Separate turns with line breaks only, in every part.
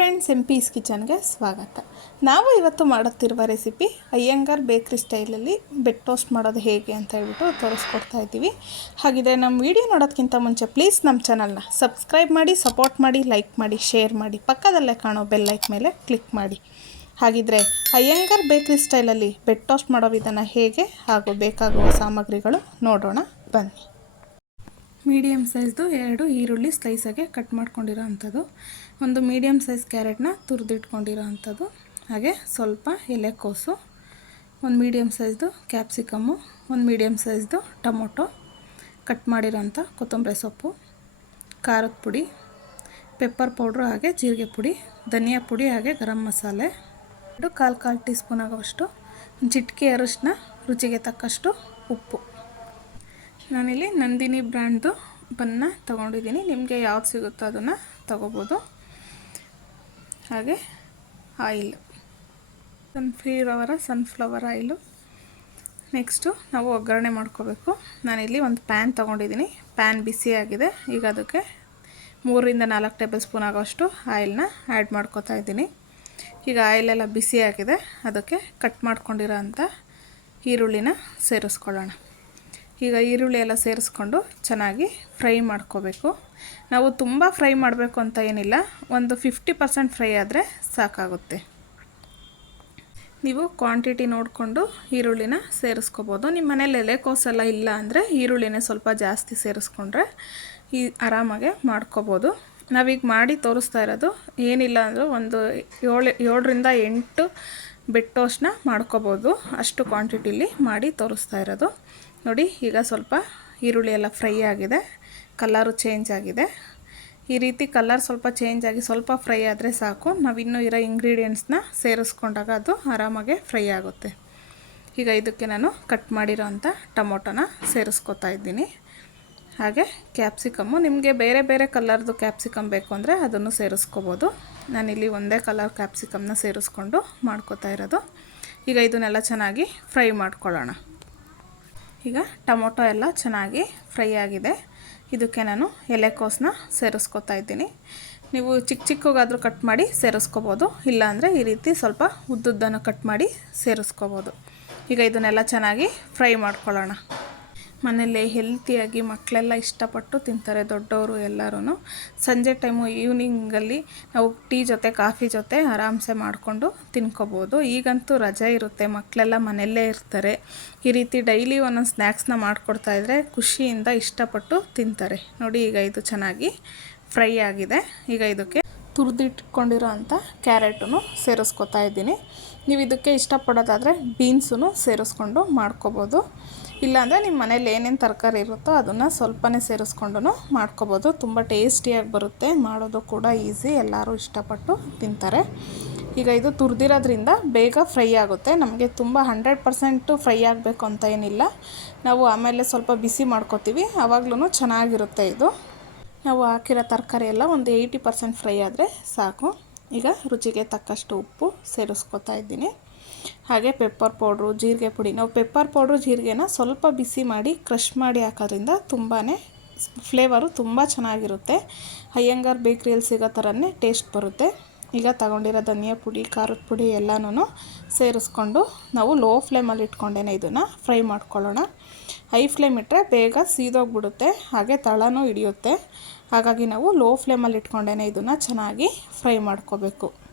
Friends, M piece ಕಿಚನ್ಗೆ ಸ್ವಾಗತ. ನಾವು ಇವತ್ತು ಮಾಡುತ್ತಿರುವ ರೆಸಿಪಿ ಅಯ್ಯಂಗಾರ್ ಬೇಕ್ರಿ ಸ್ಟೈಲಲ್ಲಿ ಬೆಡ್ ಟೋಸ್ಟ್ ಮಾಡೋದು ಹೇಗೆ ಅಂತ ಹೇಳ್ಬಿಟ್ಟು ತೋರಿಸ್ಕೊಡ್ತಾ ಇದ್ದೀವಿ. ಹಾಗಿದ್ರೆ ನಮ್ಮ ವಿಡಿಯೋ ನೋಡೋದಕ್ಕಿಂತ ಮುಂಚೆ ಪ್ಲೀಸ್ ನಮ್ಮ ಚಾನಲ್ನ ಸಬ್ಸ್ಕ್ರೈಬ್ ಮಾಡಿ, ಸಪೋರ್ಟ್ ಮಾಡಿ, ಲೈಕ್ ಮಾಡಿ, ಶೇರ್ ಮಾಡಿ, ಪಕ್ಕದಲ್ಲೇ ಕಾಣೋ ಬೆಲ್ ಲೈಕ್ ಮೇಲೆ ಕ್ಲಿಕ್ ಮಾಡಿ. ಹಾಗಿದ್ರೆ ಅಯ್ಯಂಗಾರ್ ಬೇಕ್ರಿ ಸ್ಟೈಲಲ್ಲಿ ಬೆಡ್ ಟೋಸ್ಟ್ ಮಾಡೋ ವಿಧಾನ ಹೇಗೆ ಹಾಗೂ ಬೇಕಾಗುವ ಸಾಮಗ್ರಿಗಳು ನೋಡೋಣ ಬನ್ನಿ. ಮೀಡಿಯಮ್ ಸೈಜ್ದು ಎರಡು ಈರುಳ್ಳಿ ಸ್ಲೈಸಾಗೆ ಕಟ್ ಮಾಡ್ಕೊಂಡಿರೋ ಅಂಥದ್ದು. ಒಂದು ಮೀಡಿಯಮ್ ಸೈಜ್ ಕ್ಯಾರೆಟ್ನ ತುರಿದಿಟ್ಕೊಂಡಿರೋ ಅಂಥದ್ದು. ಹಾಗೆ ಸ್ವಲ್ಪ ಎಲೆಕೋಸು ಒಂದು ಮೀಡಿಯಮ್ ಸೈಜ್ದು ಕ್ಯಾಪ್ಸಿಕಮ್ಮು, ಒಂದು ಮೀಡಿಯಮ್ ಸೈಜ್ದು ಟೊಮೊಟೊ ಕಟ್ ಮಾಡಿರೋಂಥ ಕೊತ್ತಂಬರಿ ಸೊಪ್ಪು, ಖಾರದ ಪುಡಿ ಪೆಪ್ಪರ್ ಪೌಡ್ರು ಹಾಗೆ ಜೀರಿಗೆ ಪುಡಿ, ಧನಿಯಾ ಪುಡಿ ಹಾಗೆ ಗರಂ ಮಸಾಲೆ. ಕಾಲು ಕಾಲು ಟೀ ಸ್ಪೂನ್ ಆಗೋಷ್ಟು ಚಿಟಿಕೆ ಅರಿಶಿನ ರುಚಿಗೆ ತಕ್ಕಷ್ಟು ಉಪ್ಪು. ನಾನಿಲ್ಲಿ ನಂದಿನಿ ಬ್ರ್ಯಾಂಡ್ದು ಬನ್ನ ತೊಗೊಂಡಿದ್ದೀನಿ. ನಿಮಗೆ ಯಾವ್ದು ಸಿಗುತ್ತೋ ಅದನ್ನು ತೊಗೋಬೋದು. ಹಾಗೆ oil. Sunflower sunflower oil. Next ನಾವು ಒಗ್ಗರಣೆ ಮಾಡ್ಕೋಬೇಕು. ನಾನಿಲ್ಲಿ ಒಂದು ಪ್ಯಾನ್ ತೊಗೊಂಡಿದ್ದೀನಿ. ಪ್ಯಾನ್ ಬಿಸಿಯಾಗಿದೆ. ಈಗ ಅದಕ್ಕೆ ಮೂರರಿಂದ ನಾಲ್ಕು ಟೇಬಲ್ ಸ್ಪೂನ್ ಆಗೋಷ್ಟು ಆಯಿಲ್ನ ಆ್ಯಡ್ ಮಾಡ್ಕೋತಾ ಇದ್ದೀನಿ. ಈಗ ಆಯಿಲೆಲ್ಲ ಬಿಸಿಯಾಗಿದೆ. ಅದಕ್ಕೆ ಕಟ್ ಮಾಡ್ಕೊಂಡಿರೋ ಅಂಥ ಈರುಳ್ಳಿನ ಸೇರಿಸ್ಕೊಳ್ಳೋಣ. ಈಗ ಈರುಳ್ಳಿ ಎಲ್ಲ ಸೇರಿಸ್ಕೊಂಡು ಚೆನ್ನಾಗಿ ಫ್ರೈ ಮಾಡ್ಕೋಬೇಕು. ನಾವು ತುಂಬ ಫ್ರೈ ಮಾಡಬೇಕು ಅಂತ ಏನಿಲ್ಲ, ಒಂದು ಫಿಫ್ಟಿ ಪರ್ಸೆಂಟ್ ಫ್ರೈ ಆದರೆ ಸಾಕಾಗುತ್ತೆ. ನೀವು ಕ್ವಾಂಟಿಟಿ ನೋಡಿಕೊಂಡು ಈರುಳ್ಳಿನ ಸೇರಿಸ್ಕೋಬೋದು. ನಿಮ್ಮ ಮನೇಲಿ ಎಲೆಕೋಸೆಲ್ಲ ಇಲ್ಲ ಅಂದರೆ ಈರುಳ್ಳಿನೇ ಸ್ವಲ್ಪ ಜಾಸ್ತಿ ಸೇರಿಸ್ಕೊಂಡ್ರೆ ಈ ಆರಾಮಾಗೆ ಮಾಡ್ಕೋಬೋದು. ನಾವೀಗ ಮಾಡಿ ತೋರಿಸ್ತಾ ಇರೋದು, ಏನಿಲ್ಲ ಅಂದರೂ ಒಂದು ಏಳು, ಏಳರಿಂದ ಎಂಟು ಬೆಟ್ಟೋಷ್ಟನ್ನ ಮಾಡ್ಕೋಬೋದು. ಅಷ್ಟು ಕ್ವಾಂಟಿಟಿಲಿ ಮಾಡಿ ತೋರಿಸ್ತಾ ಇರೋದು. ನೋಡಿ, ಈಗ ಸ್ವಲ್ಪ ಈರುಳ್ಳಿ ಎಲ್ಲ ಫ್ರೈ ಆಗಿದೆ. ಕಲ್ಲರು ಚೇಂಜ್ ಆಗಿದೆ. ಈ ರೀತಿ ಕಲ್ಲರ್ ಸ್ವಲ್ಪ ಚೇಂಜ್ ಆಗಿ ಸ್ವಲ್ಪ ಫ್ರೈ ಆದರೆ ಸಾಕು. ನಾವು ಇನ್ನೂ ಇರೋ ಇಂಗ್ರೀಡಿಯೆಂಟ್ಸ್ನ ಸೇರಿಸ್ಕೊಂಡಾಗ ಅದು ಆರಾಮಾಗೆ ಫ್ರೈ ಆಗುತ್ತೆ. ಈಗ ಇದಕ್ಕೆ ನಾನು ಕಟ್ ಮಾಡಿರೋ ಅಂಥ ಟೊಮೊಟೊನ ಸೇರಿಸ್ಕೊತಾ ಇದ್ದೀನಿ. ಹಾಗೆ ಕ್ಯಾಪ್ಸಿಕಮ್ಮು ನಿಮಗೆ ಬೇರೆ ಬೇರೆ ಕಲ್ಲರ್ದು ಕ್ಯಾಪ್ಸಿಕಮ್ ಬೇಕು ಅಂದರೆ ಅದನ್ನು ಸೇರಿಸ್ಕೋಬೋದು. ನಾನಿಲ್ಲಿ ಒಂದೇ ಕಲರ್ ಕ್ಯಾಪ್ಸಿಕಮ್ನ ಸೇರಿಸ್ಕೊಂಡು ಮಾಡ್ಕೋತಾ ಇರೋದು. ಈಗ ಇದನ್ನೆಲ್ಲ ಚೆನ್ನಾಗಿ ಫ್ರೈ ಮಾಡ್ಕೊಳ್ಳೋಣ. ಈಗ ಟೊಮೊಟೊ ಎಲ್ಲ ಚೆನ್ನಾಗಿ ಫ್ರೈ ಆಗಿದೆ. ಇದಕ್ಕೆ ನಾನು ಎಲೆಕೋಸನ್ನ ಸೇರಿಸ್ಕೊತಾ ಇದ್ದೀನಿ. ನೀವು ಚಿಕ್ಕ ಚಿಕ್ಕಗಾದರೂ ಕಟ್ ಮಾಡಿ ಸೇರಿಸ್ಕೋಬೋದು. ಇಲ್ಲಾಂದರೆ ಈ ರೀತಿ ಸ್ವಲ್ಪ ಉದ್ದುದ್ದನ್ನು ಕಟ್ ಮಾಡಿ ಸೇರಿಸ್ಕೋಬೋದು. ಈಗ ಇದನ್ನೆಲ್ಲ ಚೆನ್ನಾಗಿ ಫ್ರೈ ಮಾಡ್ಕೊಳ್ಳೋಣ. ಮನೆಯಲ್ಲೇ ಹೆಲ್ತಿಯಾಗಿ ಮಕ್ಕಳೆಲ್ಲ ಇಷ್ಟಪಟ್ಟು ತಿಂತಾರೆ ದೊಡ್ಡವರು ಎಲ್ಲರೂ ಸಂಜೆ ಟೈಮು ಈವ್ನಿಂಗಲ್ಲಿ ನಾವು ಟೀ ಜೊತೆ ಕಾಫಿ ಜೊತೆ ಆರಾಮ್ಸೆ ಮಾಡಿಕೊಂಡು ತಿನ್ಕೋಬೋದು. ಈಗಂತೂ ರಜೆ ಇರುತ್ತೆ, ಮಕ್ಕಳೆಲ್ಲ ಮನೆಯಲ್ಲೇ ಇರ್ತಾರೆ. ಈ ರೀತಿ ಡೈಲಿ ಒಂದೊಂದು ಸ್ನ್ಯಾಕ್ಸ್ನ ಮಾಡಿಕೊಡ್ತಾ ಇದ್ದರೆ ಖುಷಿಯಿಂದ ಇಷ್ಟಪಟ್ಟು ತಿಂತಾರೆ. ನೋಡಿ ಈಗ ಇದು ಚೆನ್ನಾಗಿ ಫ್ರೈ ಆಗಿದೆ. ಈಗ ಇದಕ್ಕೆ ತುರಿದಿಟ್ಕೊಂಡಿರೋ ಅಂಥ ಕ್ಯಾರೆಟನ್ನು ಸೇರಿಸ್ಕೊತಾ ಇದ್ದೀನಿ. ನೀವು ಇದಕ್ಕೆ ಇಷ್ಟಪಡೋದಾದರೆ ಬೀನ್ಸೂ ಸೇರಿಸ್ಕೊಂಡು ಮಾಡ್ಕೋಬೋದು. ಇಲ್ಲಾಂದರೆ ನಿಮ್ಮ ಮನೇಲಿ ಏನೇನು ತರಕಾರಿ ಇರುತ್ತೋ ಅದನ್ನು ಸ್ವಲ್ಪನೇ ಸೇರಿಸ್ಕೊಂಡು ಮಾಡ್ಕೋಬೋದು. ತುಂಬ ಟೇಸ್ಟಿಯಾಗಿ ಬರುತ್ತೆ. ಮಾಡೋದು ಕೂಡ ಈಸಿ. ಎಲ್ಲರೂ ಇಷ್ಟಪಟ್ಟು ತಿಂತಾರೆ. ಈಗ ಇದು ತುರಿದಿರೋದ್ರಿಂದ ಬೇಗ ಫ್ರೈ ಆಗುತ್ತೆ. ನಮಗೆ ತುಂಬ ಹಂಡ್ರೆಡ್ ಪರ್ಸೆಂಟು ಫ್ರೈ ಆಗಬೇಕು ಅಂತ ಏನಿಲ್ಲ. ನಾವು ಆಮೇಲೆ ಸ್ವಲ್ಪ ಬಿಸಿ ಮಾಡ್ಕೋತೀವಿ. ಆವಾಗ್ಲೂ ಚೆನ್ನಾಗಿರುತ್ತೆ ಇದು. ನಾವು ಹಾಕಿರೋ ತರಕಾರಿ ಎಲ್ಲ ಒಂದು ಏಯ್ಟಿ ಪರ್ಸೆಂಟ್ ಫ್ರೈ ಆದರೆ ಸಾಕು. ಈಗ ರುಚಿಗೆ ತಕ್ಕಷ್ಟು ಉಪ್ಪು ಸೇರಿಸ್ಕೊತಾ ಇದ್ದೀನಿ. ಹಾಗೆ ಪೆಪ್ಪರ್ ಪೌಡ್ರು, ಜೀರಿಗೆ ಪುಡಿ. ನಾವು ಪೆಪ್ಪರ್ ಪೌಡ್ರು, ಜೀರಿಗೆನ ಸ್ವಲ್ಪ ಬಿಸಿ ಮಾಡಿ, ಕ್ರಷ್ ಮಾಡಿ ಹಾಕೋದ್ರಿಂದ ತುಂಬಾ ಫ್ಲೇವರು ತುಂಬ ಚೆನ್ನಾಗಿರುತ್ತೆ. ಅಯ್ಯಂಗಾರ್ ಬೇಕ್ರಿಯಲ್ಲಿ ಸಿಗೋ ಥರನೇ ಟೇಸ್ಟ್ ಬರುತ್ತೆ. ಈಗ ತಗೊಂಡಿರೋ ಧನಿಯಾ ಪುಡಿ, ಖಾರದ ಪುಡಿ ಎಲ್ಲನೂ ಸೇರಿಸ್ಕೊಂಡು ನಾವು ಲೋ ಫ್ಲೇಮಲ್ಲಿ ಇಟ್ಕೊಂಡೇನೆ ಇದನ್ನು ಫ್ರೈ ಮಾಡ್ಕೊಳ್ಳೋಣ. ಹೈ ಫ್ಲೇಮ್ ಇಟ್ಟರೆ ಬೇಗ ಸೀದೋಗ್ಬಿಡುತ್ತೆ, ಹಾಗೆ ತಳನೂ ಹಿಡಿಯುತ್ತೆ. ಹಾಗಾಗಿ ನಾವು ಲೋ ಫ್ಲೇಮಲ್ಲಿ ಇಟ್ಕೊಂಡೇನೆ ಇದನ್ನು ಚೆನ್ನಾಗಿ ಫ್ರೈ ಮಾಡ್ಕೋಬೇಕು.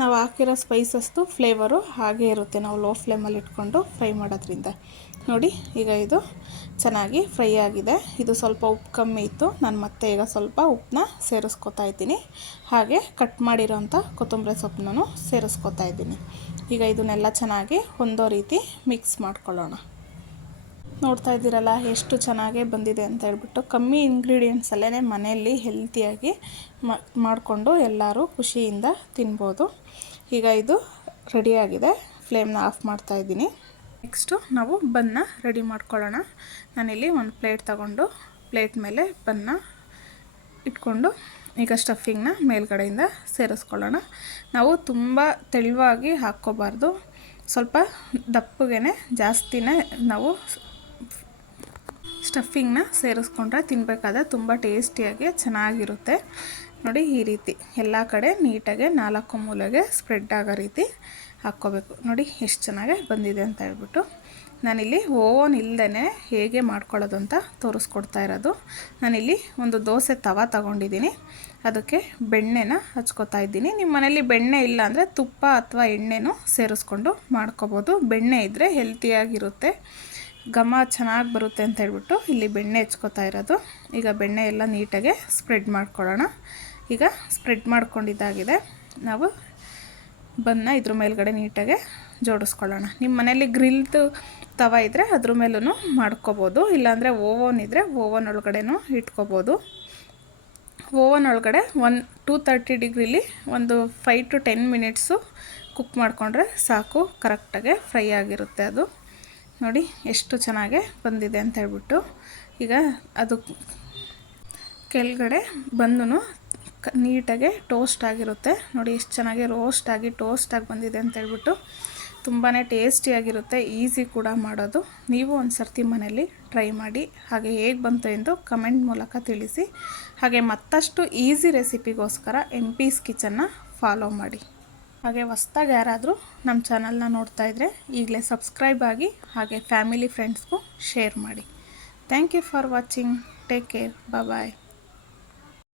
ನಾವು ಹಾಕಿರೋ ಸ್ಪೈಸಸ್ದು ಫ್ಲೇವರು ಹಾಗೆ ಇರುತ್ತೆ. ನಾವು ಲೋ ಫ್ಲೇಮಲ್ಲಿ ಇಟ್ಕೊಂಡು ಫ್ರೈ ಮಾಡೋದ್ರಿಂದ. ನೋಡಿ, ಈಗ ಇದು ಚೆನ್ನಾಗಿ ಫ್ರೈ ಆಗಿದೆ. ಇದು ಸ್ವಲ್ಪ ಉಪ್ಪು ಕಮ್ಮಿ ಇತ್ತು. ನಾನು ಮತ್ತೆ ಈಗ ಸ್ವಲ್ಪ ಉಪ್ಪನ್ನ ಸೇರಿಸ್ಕೊತಾ ಇದ್ದೀನಿ. ಹಾಗೆ ಕಟ್ ಮಾಡಿರೋಂಥ ಕೊತ್ತಂಬರಿ ಸೊಪ್ಪನ್ನೂ ಸೇರಿಸ್ಕೊತಾ ಇದ್ದೀನಿ. ಈಗ ಇದನ್ನೆಲ್ಲ ಚೆನ್ನಾಗಿ ಹೊಂದೋ ರೀತಿ ಮಿಕ್ಸ್ ಮಾಡ್ಕೊಳ್ಳೋಣ. ನೋಡ್ತಾ ಇದ್ದೀರಲ್ಲ, ಎಷ್ಟು ಚೆನ್ನಾಗೇ ಬಂದಿದೆ ಅಂತ ಹೇಳ್ಬಿಟ್ಟು ಕಮ್ಮಿ ಇಂಗ್ರೀಡಿಯೆಂಟ್ಸಲ್ಲೇ ಮನೆಯಲ್ಲಿ ಹೆಲ್ತಿಯಾಗಿ ಮಾಡಿಕೊಂಡು ಎಲ್ಲರೂ ಖುಷಿಯಿಂದ ತಿನ್ಬೋದು. ಈಗ ಇದು ರೆಡಿಯಾಗಿದೆ ಫ್ಲೇಮ್ನ ಆಫ್ ಮಾಡ್ತಾ ಇದ್ದೀನಿ. ನೆಕ್ಸ್ಟು ನಾವು ಬನ್ನ ರೆಡಿ ಮಾಡ್ಕೊಳ್ಳೋಣ. ನಾನಿಲ್ಲಿ ಒಂದು ಪ್ಲೇಟ್ ತಗೊಂಡು ಪ್ಲೇಟ್ ಮೇಲೆ ಬನ್ನ ಇಟ್ಕೊಂಡು ಈಗ ಸ್ಟಫಿಂಗ್ನ ಮೇಲ್ಗಡೆಯಿಂದ ಸೇರಿಸ್ಕೊಳ್ಳೋಣ. ನಾವು ತುಂಬ ತೆಳುವಾಗಿ ಹಾಕ್ಕೋಬಾರ್ದು. ಸ್ವಲ್ಪ ದಪ್ಪಗೆ ಜಾಸ್ತಿನೇ ನಾವು ಸ್ಟಫಿಂಗ್ನ ಸೇರಿಸ್ಕೊಂಡ್ರೆ ತಿನ್ನಬೇಕಾದ್ರೆ ತುಂಬ ಟೇಸ್ಟಿಯಾಗಿ ಚೆನ್ನಾಗಿರುತ್ತೆ. ನೋಡಿ ಈ ರೀತಿ ಎಲ್ಲ ಕಡೆ ನೀಟಾಗೆ ನಾಲ್ಕು ಮೂಲೆಗೆ ಸ್ಪ್ರೆಡ್ ಆಗೋ ರೀತಿ ಹಾಕ್ಕೋಬೇಕು. ನೋಡಿ ಎಷ್ಟು ಚೆನ್ನಾಗಿ ಬಂದಿದೆ ಅಂತ ಹೇಳ್ಬಿಟ್ಟು. ನಾನಿಲ್ಲಿ ಓವನ್ ಇಲ್ಲದೇ ಹೇಗೆ ಮಾಡ್ಕೊಳ್ಳೋದು ಅಂತ ತೋರಿಸ್ಕೊಡ್ತಾ ಇರೋದು. ನಾನಿಲ್ಲಿ ಒಂದು ದೋಸೆ ತವ ತಗೊಂಡಿದ್ದೀನಿ. ಅದಕ್ಕೆ ಬೆಣ್ಣೆನ ಹಚ್ಕೋತಾ ಇದ್ದೀನಿ. ನಿಮ್ಮ ಮನೇಲಿ ಬೆಣ್ಣೆ ಇಲ್ಲ ಅಂದರೆ ತುಪ್ಪ ಅಥವಾ ಎಣ್ಣೆನೂ ಸೇರಿಸ್ಕೊಂಡು ಮಾಡ್ಕೋಬೋದು. ಬೆಣ್ಣೆ ಇದ್ದರೆ ಹೆಲ್ತಿಯಾಗಿರುತ್ತೆ ಘಮ ಚೆನ್ನಾಗಿ ಬರುತ್ತೆ ಅಂತ ಹೇಳ್ಬಿಟ್ಟು ಇಲ್ಲಿ ಬೆಣ್ಣೆ ಹೆಚ್ಕೋತಾ ಇರೋದು. ಈಗ ಬೆಣ್ಣೆ ಎಲ್ಲ ನೀಟಾಗೆ ಸ್ಪ್ರೆಡ್ ಮಾಡ್ಕೊಳ್ಳೋಣ. ಈಗ ಸ್ಪ್ರೆಡ್ ಮಾಡ್ಕೊಂಡಿದ್ದಾಗಿದೆ. ನಾವು ಬನ್ನ ಇದ್ರ ಮೇಲ್ಗಡೆ ನೀಟಾಗೆ ಜೋಡಿಸ್ಕೊಳ್ಳೋಣ. ನಿಮ್ಮ ಮನೇಲಿ ಗ್ರಿಲ್ದು ತವ ಇದ್ದರೆ ಅದ್ರ ಮೇಲೂ ಮಾಡ್ಕೋಬೋದು. ಇಲ್ಲಾಂದರೆ ಓವನ್ ಇದ್ದರೆ ಓವನ್ ಒಳಗಡೆನೂ ಇಟ್ಕೋಬೋದು. ಓವನ್ ಒಳಗಡೆ ಒನ್ ಟೂ ತರ್ಟಿ ಡಿಗ್ರಿಲಿ ಒಂದು five to ten minutes cook ಮಾಡಿಕೊಂಡ್ರೆ ಸಾಕು, ಕರೆಕ್ಟಾಗೆ ಫ್ರೈ ಆಗಿರುತ್ತೆ ಅದು. ನೋಡಿ ಎಷ್ಟು ಚೆನ್ನಾಗೆ ಬಂದಿದೆ ಅಂತ ಹೇಳ್ಬಿಟ್ಟು ಈಗ ಅದು ಕೆಳಗಡೆ ಬಂದು ನೀಟಾಗೆ ಟೋಸ್ಟ್ ಆಗಿರುತ್ತೆ. ನೋಡಿ ಎಷ್ಟು ಚೆನ್ನಾಗಿ ರೋಸ್ಟ್ ಆಗಿ ಟೋಸ್ಟ್ ಆಗಿ ಬಂದಿದೆ ಅಂತ ಹೇಳ್ಬಿಟ್ಟು ತುಂಬಾ ಟೇಸ್ಟಿಯಾಗಿರುತ್ತೆ ಈಸಿ ಕೂಡ ಮಾಡೋದು. ನೀವು ಒಂದು ಸರ್ತಿ ಮನೇಲಿ ಟ್ರೈ ಮಾಡಿ, ಹಾಗೆ ಹೇಗೆ ಬಂತು ಎಂದು ಕಮೆಂಟ್ ಮೂಲಕ ತಿಳಿಸಿ. ಹಾಗೆ ಮತ್ತಷ್ಟು ಈಸಿ ರೆಸಿಪಿಗೋಸ್ಕರ ಎಂ ಪೀಸ್ ಕಿಚನ್ನ ಫಾಲೋ ಮಾಡಿ. ಹಾಗೆ ಹೊಸ್ದಾಗಿ ಯಾರಾದರೂ ನಮ್ಮ ಚಾನಲ್ನ ನೋಡ್ತಾ ಇದ್ದರೆ ಈಗಲೇ ಸಬ್ಸ್ಕ್ರೈಬ್ ಆಗಿ ಹಾಗೆ ಫ್ಯಾಮಿಲಿ ಫ್ರೆಂಡ್ಸ್ಗೂ ಶೇರ್ ಮಾಡಿ. Thank you for watching. Take care. Bye.